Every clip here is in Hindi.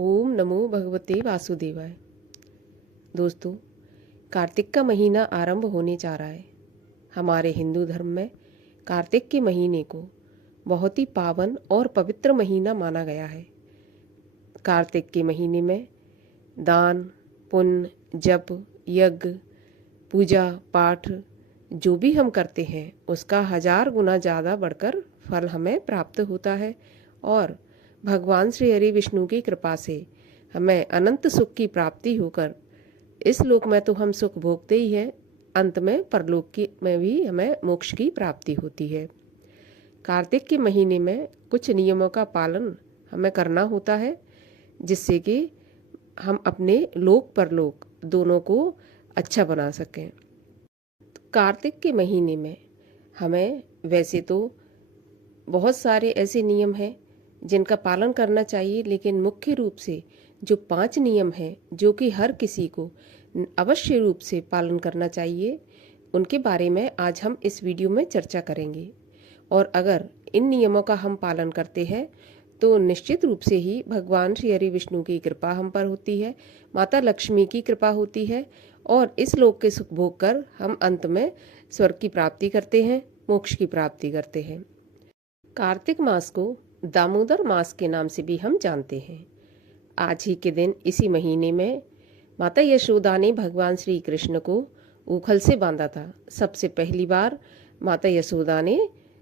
ओम नमो भगवते वासुदेवाय। दोस्तों, कार्तिक का महीना आरंभ होने जा रहा है। हमारे हिंदू धर्म में कार्तिक के महीने को बहुत ही पावन और पवित्र महीना माना गया है। कार्तिक के महीने में दान, पुण्य, जप, यज्ञ, पूजा पाठ जो भी हम करते हैं उसका 1000 गुना ज़्यादा बढ़कर फल हमें प्राप्त होता है और भगवान श्री हरि विष्णु की कृपा से हमें अनंत सुख की प्राप्ति होकर इस लोक में तो हम सुख भोगते ही हैं, अंत में परलोक की में भी हमें मोक्ष की प्राप्ति होती है। कार्तिक के महीने में कुछ नियमों का पालन हमें करना होता है जिससे कि हम अपने लोक परलोक दोनों को अच्छा बना सकें। कार्तिक के महीने में हमें वैसे तो बहुत सारे ऐसे नियम हैं जिनका पालन करना चाहिए, लेकिन मुख्य रूप से जो 5 नियम हैं जो कि हर किसी को अवश्य रूप से पालन करना चाहिए, उनके बारे में आज हम इस वीडियो में चर्चा करेंगे। और अगर इन नियमों का हम पालन करते हैं तो निश्चित रूप से ही भगवान श्री हरि विष्णु की कृपा हम पर होती है, माता लक्ष्मी की कृपा होती है और इस लोक के सुख भोग कर हम अंत में स्वर्ग की प्राप्ति करते हैं, मोक्ष की प्राप्ति करते हैं। कार्तिक मास को दामोदर मास के नाम से भी हम जानते हैं। आज ही के दिन इसी महीने में माता यशोदा ने भगवान श्री कृष्ण को ऊखल से बांधा था। सबसे पहली बार माता यशोदा ने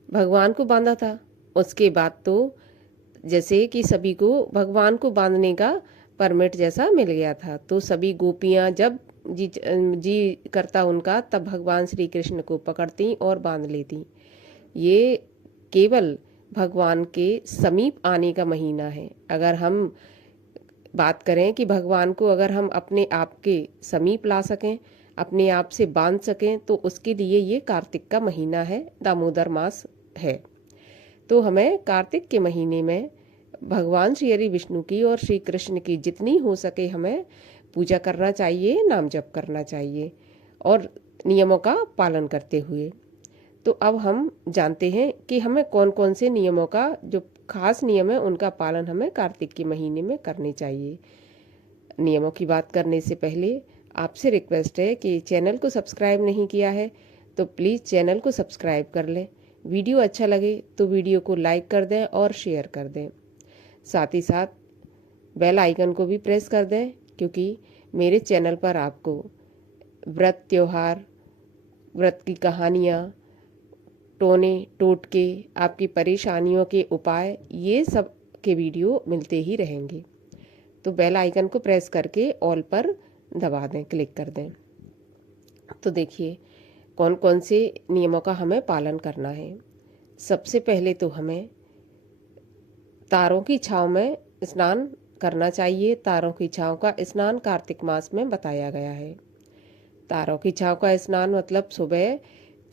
भगवान को बांधा था। उसके बाद तो जैसे कि सभी को भगवान को बांधने का परमिट जैसा मिल गया था, तो सभी गोपियां जब जी करता उनका तब भगवान श्री कृष्ण को पकड़ती और बांध लेती। ये केवल भगवान के समीप आने का महीना है। अगर हम बात करें कि भगवान को अगर हम अपने आप के समीप ला सकें, अपने आप से बांध सकें, तो उसके लिए ये कार्तिक का महीना है, दामोदर मास है। तो हमें कार्तिक के महीने में भगवान श्री हरि विष्णु की और श्री कृष्ण की जितनी हो सके हमें पूजा करना चाहिए, नाम जप करना चाहिए और नियमों का पालन करते हुए। तो अब हम जानते हैं कि हमें कौन कौन से नियमों का जो खास नियम है उनका पालन हमें कार्तिक के महीने में करने चाहिए। नियमों की बात करने से पहले आपसे रिक्वेस्ट है कि चैनल को सब्सक्राइब नहीं किया है तो प्लीज़ चैनल को सब्सक्राइब कर लें। वीडियो अच्छा लगे तो वीडियो को लाइक कर दें और शेयर कर दें। साथ ही साथ बेल आइकन को भी प्रेस कर दें, क्योंकि मेरे चैनल पर आपको व्रत, त्योहार, व्रत की कहानियाँ, टोने टोटके, आपकी परेशानियों के उपाय, ये सब के वीडियो मिलते ही रहेंगे। तो बेल आइकन को प्रेस करके ऑल पर दबा दें, क्लिक कर दें। तो देखिए कौन कौन से नियमों का हमें पालन करना है। सबसे पहले तो हमें तारों की छाँव में स्नान करना चाहिए। तारों की छाँव का स्नान कार्तिक मास में बताया गया है। तारों की छाँव का स्नान मतलब सुबह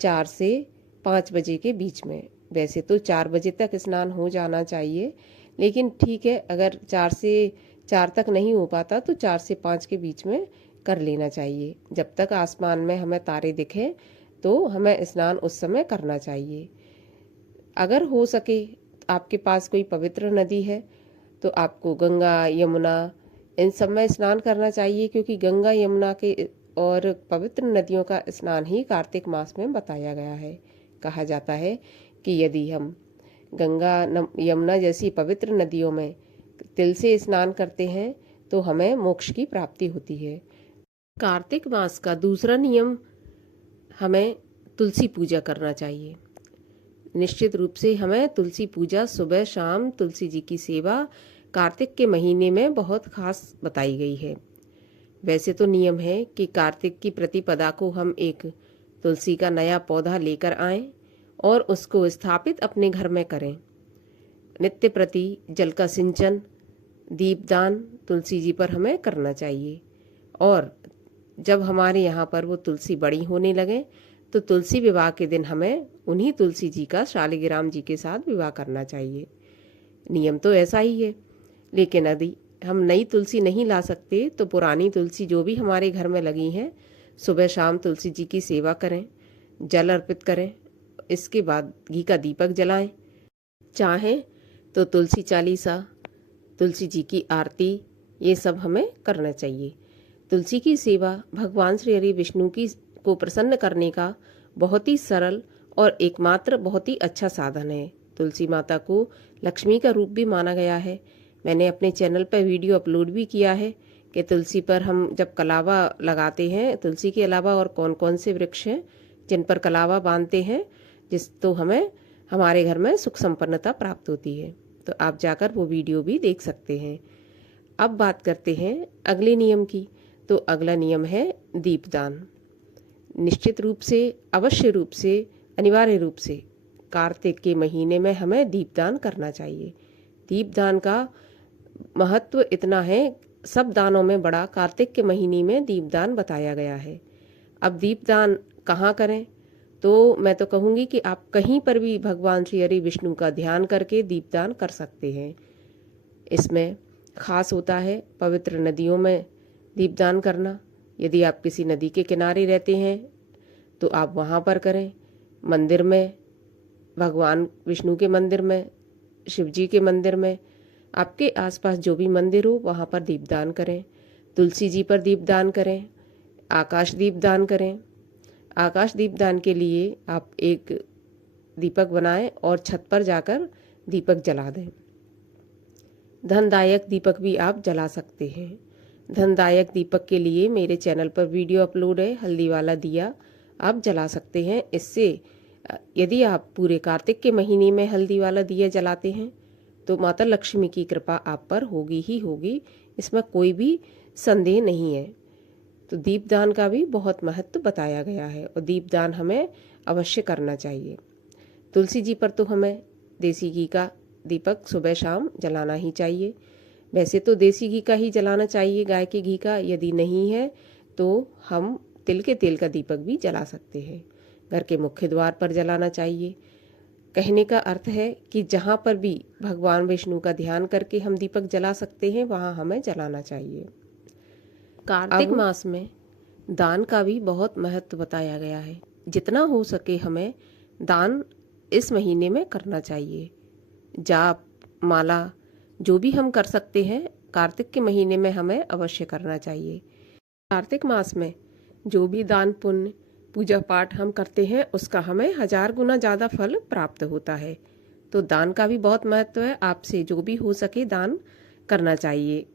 4 से 5 बजे के बीच में। वैसे तो 4 बजे तक स्नान हो जाना चाहिए, लेकिन ठीक है, अगर 4 से 4 तक नहीं हो पाता तो 4 से 5 के बीच में कर लेना चाहिए। जब तक आसमान में हमें तारे दिखें तो हमें स्नान उस समय करना चाहिए। अगर हो सके आपके पास कोई पवित्र नदी है तो आपको गंगा, यमुना, इन सब में स्नान करना चाहिए, क्योंकि गंगा, यमुना के और पवित्र नदियों का स्नान ही कार्तिक मास में बताया गया है। कहा जाता है कि यदि हम गंगा, यमुना जैसी पवित्र नदियों में तिल से स्नान करते हैं तो हमें मोक्ष की प्राप्ति होती है। कार्तिक मास का दूसरा नियम, हमें तुलसी पूजा करना चाहिए। निश्चित रूप से हमें तुलसी पूजा सुबह शाम, तुलसी जी की सेवा कार्तिक के महीने में बहुत खास बताई गई है। वैसे तो नियम है कि कार्तिक की प्रतिपदा को हम एक तुलसी का नया पौधा लेकर आएं और उसको स्थापित अपने घर में करें। नित्य प्रति जल का सिंचन, दीपदान तुलसी जी पर हमें करना चाहिए। और जब हमारे यहाँ पर वो तुलसी बड़ी होने लगे तो तुलसी विवाह के दिन हमें उन्हीं तुलसी जी का शालिग्राम जी के साथ विवाह करना चाहिए। नियम तो ऐसा ही है, लेकिन यदि हम नई तुलसी नहीं ला सकते तो पुरानी तुलसी जो भी हमारे घर में लगी हैं, सुबह शाम तुलसी जी की सेवा करें, जल अर्पित करें, इसके बाद घी का दीपक जलाएं। चाहें तो तुलसी चालीसा, तुलसी जी की आरती ये सब हमें करना चाहिए। तुलसी की सेवा भगवान श्री हरि विष्णु की को प्रसन्न करने का बहुत ही सरल और एकमात्र बहुत ही अच्छा साधन है। तुलसी माता को लक्ष्मी का रूप भी माना गया है। मैंने अपने चैनल पर वीडियो अपलोड भी किया है कि तुलसी पर हम जब कलावा लगाते हैं, तुलसी के अलावा और कौन कौन से वृक्ष हैं जिन पर कलावा बांधते हैं, जिस तो हमें हमारे घर में सुख संपन्नता प्राप्त होती है। तो आप जाकर वो वीडियो भी देख सकते हैं। अब बात करते हैं अगले नियम की। तो अगला नियम है दीपदान। निश्चित रूप से, अवश्य रूप से, अनिवार्य रूप से कार्तिक के महीने में हमें दीपदान करना चाहिए। दीपदान का महत्व इतना है, सब दानों में बड़ा कार्तिक के महीने में दीपदान बताया गया है। अब दीपदान कहाँ करें? तो मैं तो कहूँगी कि आप कहीं पर भी भगवान श्री हरि विष्णु का ध्यान करके दीपदान कर सकते हैं। इसमें खास होता है पवित्र नदियों में दीपदान करना। यदि आप किसी नदी के किनारे रहते हैं तो आप वहाँ पर करें। मंदिर में, भगवान विष्णु के मंदिर में, शिव जी के मंदिर में, आपके आसपास जो भी मंदिर हो वहाँ पर दीपदान करें। तुलसी जी पर दीपदान करें। आकाश दीपदान करें। आकाश दीपदान के लिए आप एक दीपक बनाएं और छत पर जाकर दीपक जला दें। धनदायक दीपक भी आप जला सकते हैं। धनदायक दीपक के लिए मेरे चैनल पर वीडियो अपलोड है, हल्दी वाला दिया आप जला सकते हैं। इससे यदि आप पूरे कार्तिक के महीने में हल्दी वाला दिया जलाते हैं तो माता लक्ष्मी की कृपा आप पर होगी ही होगी, इसमें कोई भी संदेह नहीं है। तो दीपदान का भी बहुत महत्व बताया गया है और दीपदान हमें अवश्य करना चाहिए। तुलसी जी पर तो हमें देसी घी का दीपक सुबह शाम जलाना ही चाहिए। वैसे तो देसी घी का ही जलाना चाहिए, गाय के घी का यदि नहीं है तो हम तिल के तेल का दीपक भी जला सकते हैं। घर के मुख्य द्वार पर जलाना चाहिए। कहने का अर्थ है कि जहाँ पर भी भगवान विष्णु का ध्यान करके हम दीपक जला सकते हैं वहाँ हमें जलाना चाहिए। कार्तिक मास में दान का भी बहुत महत्व बताया गया है। जितना हो सके हमें दान इस महीने में करना चाहिए। जाप, माला, जो भी हम कर सकते हैं कार्तिक के महीने में हमें अवश्य करना चाहिए। कार्तिक मास में जो भी दान पुण्य पूजा पाठ हम करते हैं उसका हमें 1000 गुना ज़्यादा फल प्राप्त होता है। तो दान का भी बहुत महत्व है। आपसे जो भी हो सके दान करना चाहिए।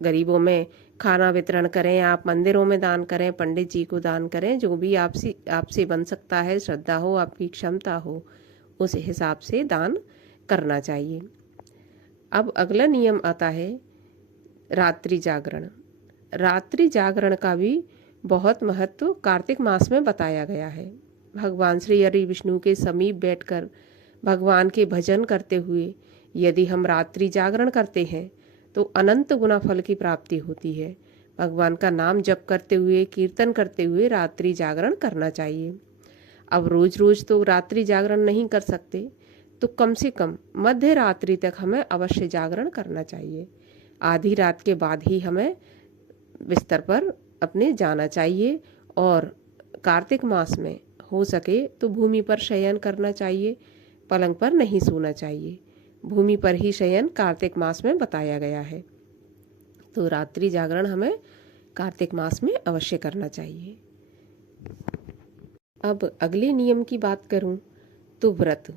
गरीबों में खाना वितरण करें, आप मंदिरों में दान करें, पंडित जी को दान करें, जो भी आपसे बन सकता है, श्रद्धा हो, आपकी क्षमता हो, उस हिसाब से दान करना चाहिए। अब अगला नियम आता है रात्रि जागरण। रात्रि जागरण का भी बहुत महत्व कार्तिक मास में बताया गया है। भगवान श्री हरि विष्णु के समीप बैठकर भगवान के भजन करते हुए यदि हम रात्रि जागरण करते हैं तो अनंत गुना फल की प्राप्ति होती है। भगवान का नाम जप करते हुए, कीर्तन करते हुए रात्रि जागरण करना चाहिए। अब रोज रोज तो रात्रि जागरण नहीं कर सकते, तो कम से कम मध्य रात्रि तक हमें अवश्य जागरण करना चाहिए। आधी रात के बाद ही हमें बिस्तर पर अपने जाना चाहिए और कार्तिक मास में हो सके तो भूमि पर शयन करना चाहिए, पलंग पर नहीं सोना चाहिए। भूमि पर ही शयन कार्तिक मास में बताया गया है। तो रात्रि जागरण हमें कार्तिक मास में अवश्य करना चाहिए। अब अगले नियम की बात करूं तो व्रत।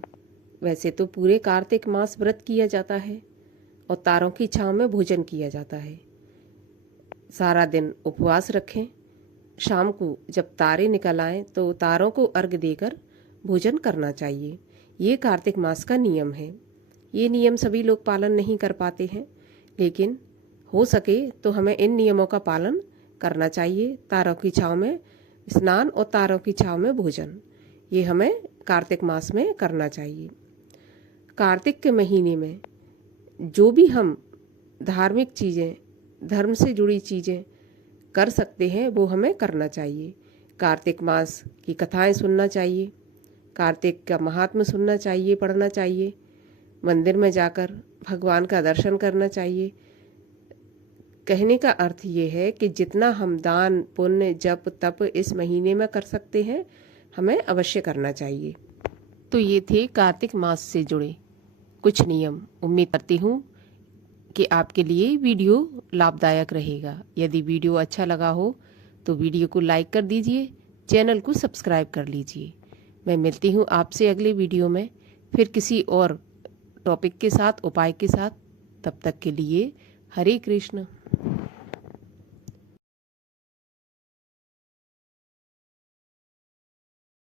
वैसे तो पूरे कार्तिक मास व्रत किया जाता है और तारों की छांव में भोजन किया जाता है। सारा दिन उपवास रखें। शाम को जब तारे निकल आएं तो तारों को अर्घ देकर भोजन करना चाहिए। ये कार्तिक मास का नियम है। ये नियम सभी लोग पालन नहीं कर पाते हैं, लेकिन हो सके तो हमें इन नियमों का पालन करना चाहिए। तारों की छांव में स्नान और तारों की छांव में भोजन, ये हमें कार्तिक मास में करना चाहिए। कार्तिक के महीने में जो भी हम धार्मिक चीज़ें, धर्म से जुड़ी चीज़ें कर सकते हैं वो हमें करना चाहिए। कार्तिक मास की कथाएं सुनना चाहिए, कार्तिक का महात्म्य सुनना चाहिए, पढ़ना चाहिए, मंदिर में जाकर भगवान का दर्शन करना चाहिए। कहने का अर्थ ये है कि जितना हम दान पुण्य जप तप इस महीने में कर सकते हैं हमें अवश्य करना चाहिए। तो ये थे कार्तिक मास से जुड़े कुछ नियम। उम्मीद करती हूँ कि आपके लिए वीडियो लाभदायक रहेगा। यदि वीडियो अच्छा लगा हो तो वीडियो को लाइक कर दीजिए, चैनल को सब्सक्राइब कर लीजिए। मैं मिलती हूँ आपसे अगले वीडियो में फिर किसी और टॉपिक के साथ, उपाय के साथ। तब तक के लिए हरे कृष्ण।